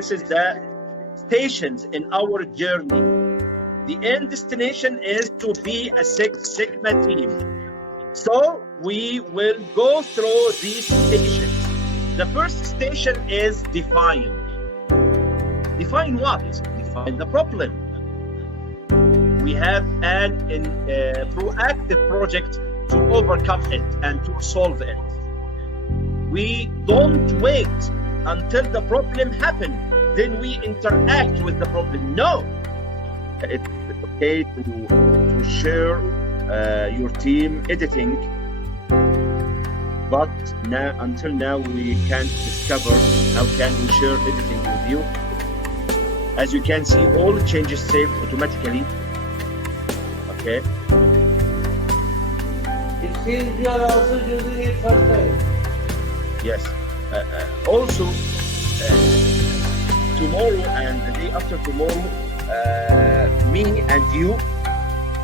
This is the stations in our journey. The end destination is to be a Six Sigma team. So we will go through these stations. The first station is define. Define what? Define the problem. We have an proactive project to overcome it and to solve it. We don't wait until the problem happens, then we interact with the problem. No, it's okay to share your team editing, but now until now we can't discover how can we share editing with you. As you can see, all the changes saved automatically. Okay. It seems you are also using it first time. Yes. Also, tomorrow and the day after tomorrow, me and you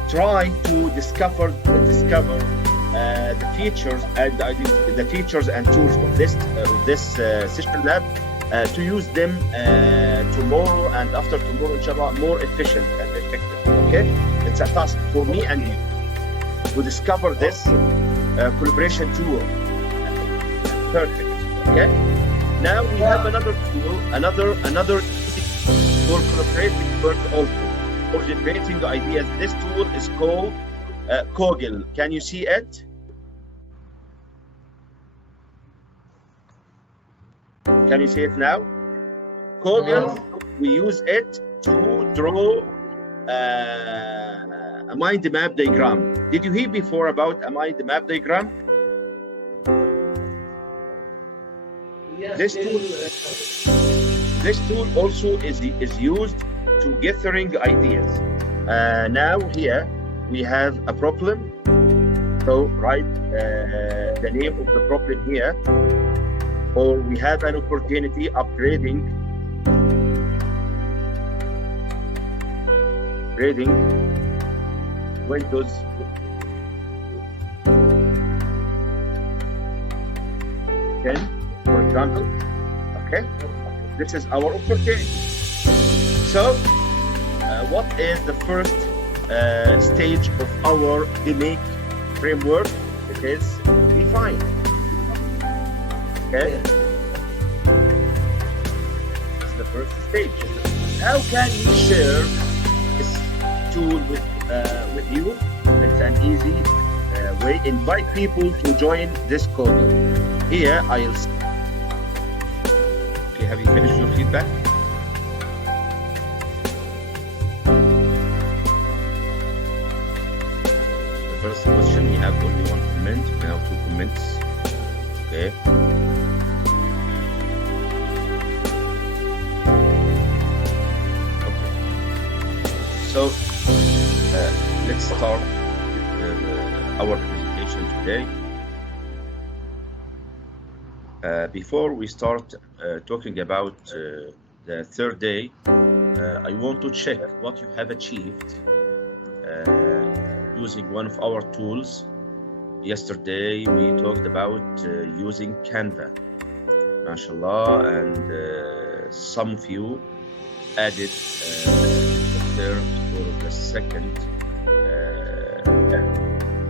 try to discover the features and the features and tools of this session lab to use them tomorrow and after tomorrow, inshallah, more efficient and effective. Okay, it's a task for me and you to discover this collaboration tool. Perfect. Okay. Now we have another tool, another for collaborative work also for generating ideas. This tool is called Kogel. Can you see it? Can you see it now? Kogel, we use it to draw a mind map diagram. Did you hear before about a mind map diagram? Yes, this tool also is used to gathering ideas. Now here we have a problem. So write the name of the problem here, or we have an opportunity upgrading Windows 10, for example. Okay, this is our opportunity. So what is the first stage of our DMake framework? It is define. Okay, this is the first stage. How can we share this tool with you? It's an easy way. Invite people to join this call. Here I'll. Okay, have you finished your feedback? The first question, we have only one comment. We have 2 comments. Okay. Okay. So let's start with our presentation today. Before we start talking about the third day, I want to check what you have achieved using one of our tools. Yesterday we talked about using Canva, mashallah, and some of you added the third or the second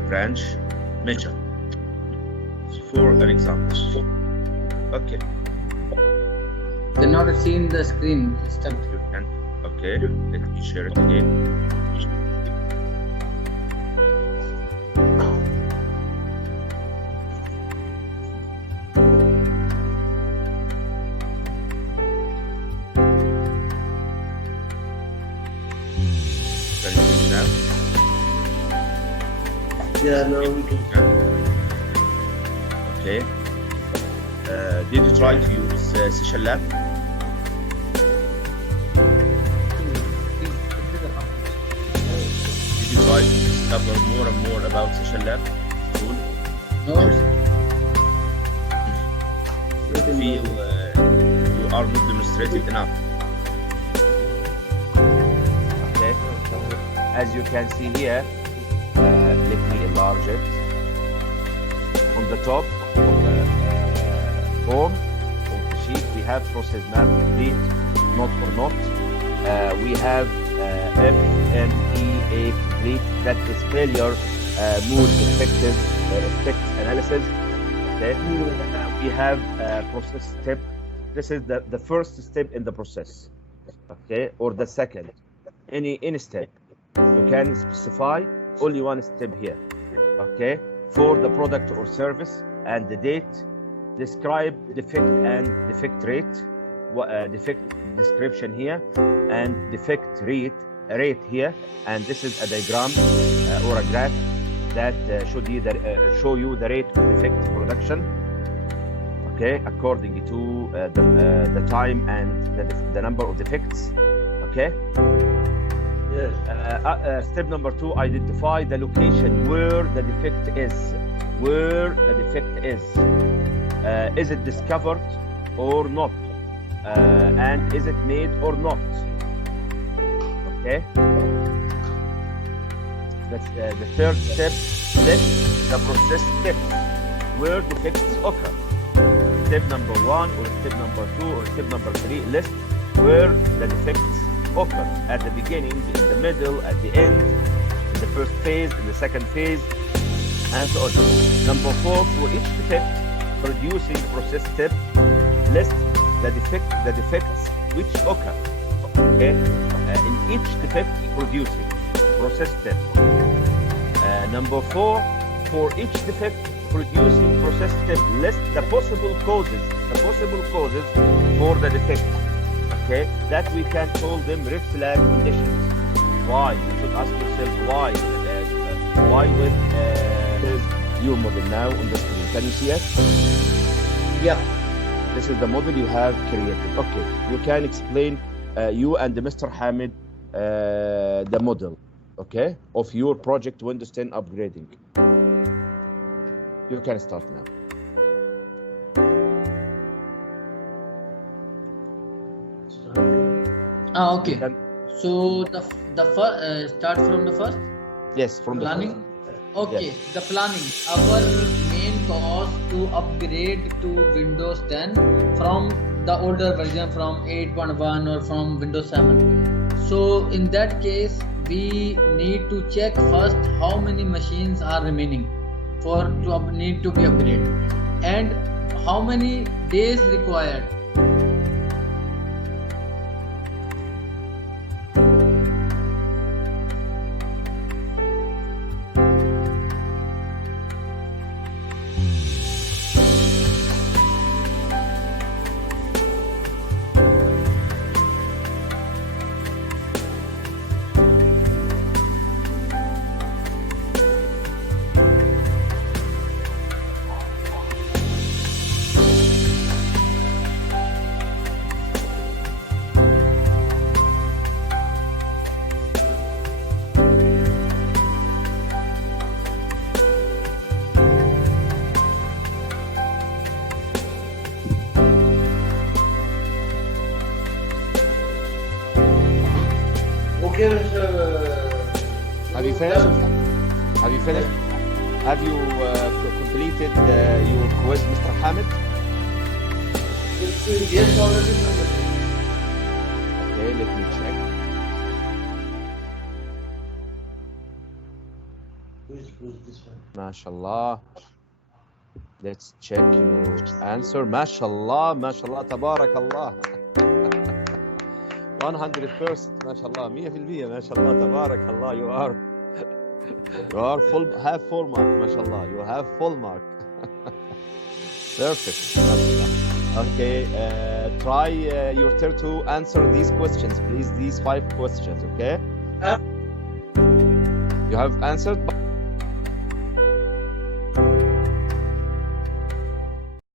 branch measure. For an example. Okay. Cannot see in the screen. You can. Okay. Let me share it again. Can you see it now? Yeah, now we can. Okay. Did you try to use Session Lab? Did you try to discover more and more about Session Lab tool? No. You feel you are not demonstrated enough. Okay. As you can see here, let me enlarge it. On the top of the form of the sheet, we have process map complete. not or not. We have FMEA complete, that is failure mode effective effect analysis. Okay. We have process step. This is the first step in the process. Okay, or the second. Any step. You can specify only one step here. Okay, for the product or service and the date. Describe defect and defect rate. Defect description here and defect rate here, and this is a diagram or a graph that show you the rate of defect production. Okay, according to the time and the number of defects. Okay. Yes. Step number 2, identify the location where the defect is. Where the defect is. Is it discovered or not? And is it made or not? Okay. That's the third step. List the process steps where defects occur. Step number 1 or step number 2 or step number 3. List where the defects occur at the beginning, in the middle, at the end, in the first phase, in the second phase, and so on. Number 4, for each defect producing process step, list the defects which occur. Okay, in each defect producing process step. Number 4, for each defect producing process step, list the possible causes for the defect. Okay, that we can call them red flag conditions. Why? You should ask yourself why. Why with your model now on the screen? Can you see it? Yeah. This is the model you have created. Okay, you can explain you and Mr. Hamid the model, okay, of your project Windows 10 upgrading. You can start now. Okay. So the start from the first. Yes, from Planning. the Okay, Yes. the planning. Our main cause to upgrade to Windows 10 from the older version, from 8.1 or from Windows 7. So in that case, we need to check first how many machines are remaining need to be upgraded, and how many days required. Okay, Mr. Have you finished? Have you finished? Have you completed your quiz, Mr. Hamid? Yes, already done. Okay, let me check. Who's this one? MashaAllah. Let's check your answer. MashaAllah, MashaAllah, Tabarakallah. 100%, MashaAllah, 100%, MashaAllah, Tabarakallah. You are have full mark, MashaAllah. You have full mark. Perfect, MashaAllah. Okay, try your turn to answer these questions, please. These 5 questions, okay? You have answered.